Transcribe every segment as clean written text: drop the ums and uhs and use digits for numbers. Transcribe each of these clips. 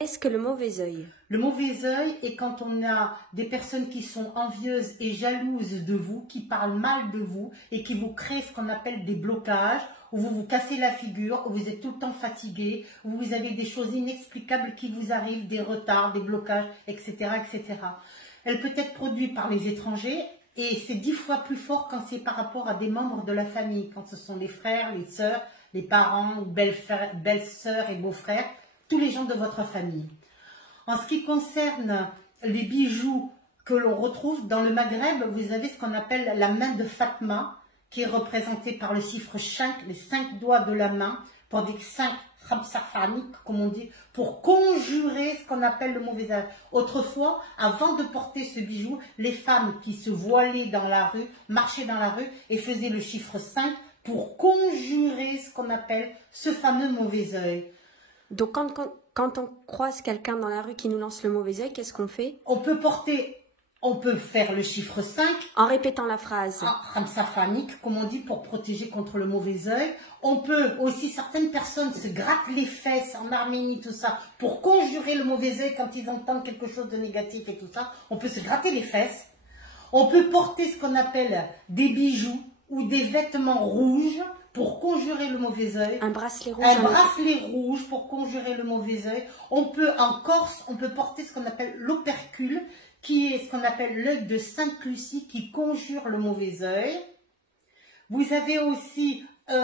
Qu'est-ce que le mauvais œil? Le mauvais œil est quand on a des personnes qui sont envieuses et jalouses de vous, qui parlent mal de vous et qui vous créent ce qu'on appelle des blocages, où vous vous cassez la figure, où vous êtes tout le temps fatigué, où vous avez des choses inexplicables qui vous arrivent, des retards, des blocages, etc., etc. Elle peut être produite par les étrangers et c'est 10 fois plus fort quand c'est par rapport à des membres de la famille, quand ce sont les frères, les sœurs, les parents, ou belles-sœurs et beaux-frères, tous les gens de votre famille. En ce qui concerne les bijoux que l'on retrouve dans le Maghreb, vous avez ce qu'on appelle la main de Fatma, qui est représentée par le chiffre 5, les 5 doigts de la main, pour des 5 khamsafaniques, comme on dit, pour conjurer ce qu'on appelle le mauvais œil. Autrefois, avant de porter ce bijou, les femmes qui se voilaient dans la rue, marchaient dans la rue et faisaient le chiffre 5 pour conjurer ce qu'on appelle ce fameux mauvais œil. Donc quand on croise quelqu'un dans la rue qui nous lance le mauvais œil, qu'est-ce qu'on fait? On peut faire le chiffre 5 en répétant la phrase. Khamsafanique, comme on dit, pour protéger contre le mauvais œil. On peut aussi, certaines personnes se grattent les fesses en Arménie, tout ça, pour conjurer le mauvais œil quand ils entendent quelque chose de négatif et tout ça. On peut se gratter les fesses. On peut porter ce qu'on appelle des bijoux ou des vêtements rouges pour conjurer le mauvais œil. Un bracelet rouge. Un bracelet rouge pour conjurer le mauvais œil. On peut, en Corse, on peut porter ce qu'on appelle l'opercule, qui est ce qu'on appelle l'œil de Sainte Lucie, qui conjure le mauvais œil. Vous avez aussi, vous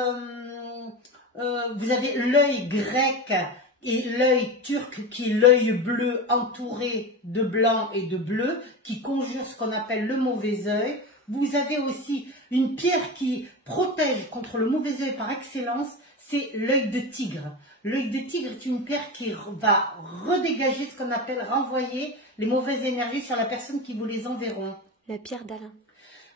avez l'œil grec et l'œil turc, qui est l'œil bleu entouré de blanc et de bleu, qui conjure ce qu'on appelle le mauvais œil. Vous avez aussi une pierre qui protège contre le mauvais œil par excellence, c'est l'œil de tigre. L'œil de tigre est une pierre qui va redégager ce qu'on appelle renvoyer les mauvaises énergies sur la personne qui vous les enverront. La pierre d'Alain.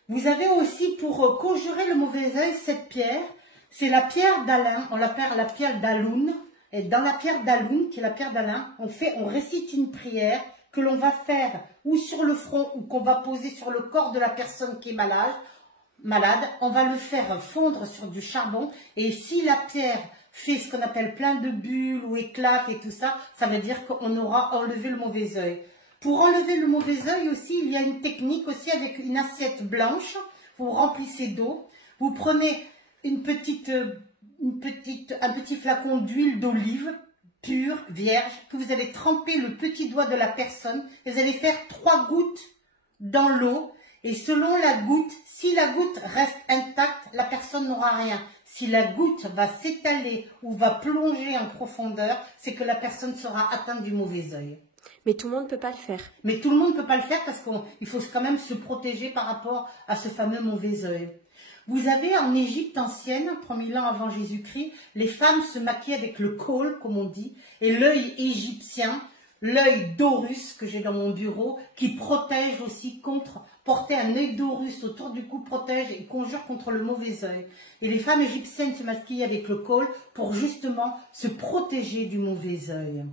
Vous avez aussi pour conjurer le mauvais œil cette pierre, c'est la pierre d'Alain, on l'appelle la pierre d'Aloun. Et dans la pierre d'Aloun, qui est la pierre d'Alain, on récite une prière que l'on va faire ou sur le front ou qu'on va poser sur le corps de la personne qui est malade, on va le faire fondre sur du charbon et si la pierre fait ce qu'on appelle plein de bulles ou éclate et tout ça, ça veut dire qu'on aura enlevé le mauvais œil. Pour enlever le mauvais œil aussi, il y a une technique aussi avec une assiette blanche, vous remplissez d'eau, vous prenez un petit flacon d'huile d'olive, pure, vierge, que vous allez tremper le petit doigt de la personne et vous allez faire 3 gouttes dans l'eau et selon la goutte, si la goutte reste intacte, la personne n'aura rien. Si la goutte va s'étaler ou va plonger en profondeur, c'est que la personne sera atteinte du mauvais œil. Mais tout le monde ne peut pas le faire. Mais tout le monde ne peut pas le faire parce qu'il faut quand même se protéger par rapport à ce fameux mauvais œil. Vous avez en Égypte ancienne, 3000 ans avant Jésus-Christ, les femmes se maquillaient avec le khol, comme on dit, et l'œil égyptien, l'œil d'Horus que j'ai dans mon bureau, qui protège aussi contre, porter un œil d'Horus autour du cou protège et conjure contre le mauvais œil. Et les femmes égyptiennes se maquillaient avec le khol pour justement se protéger du mauvais œil.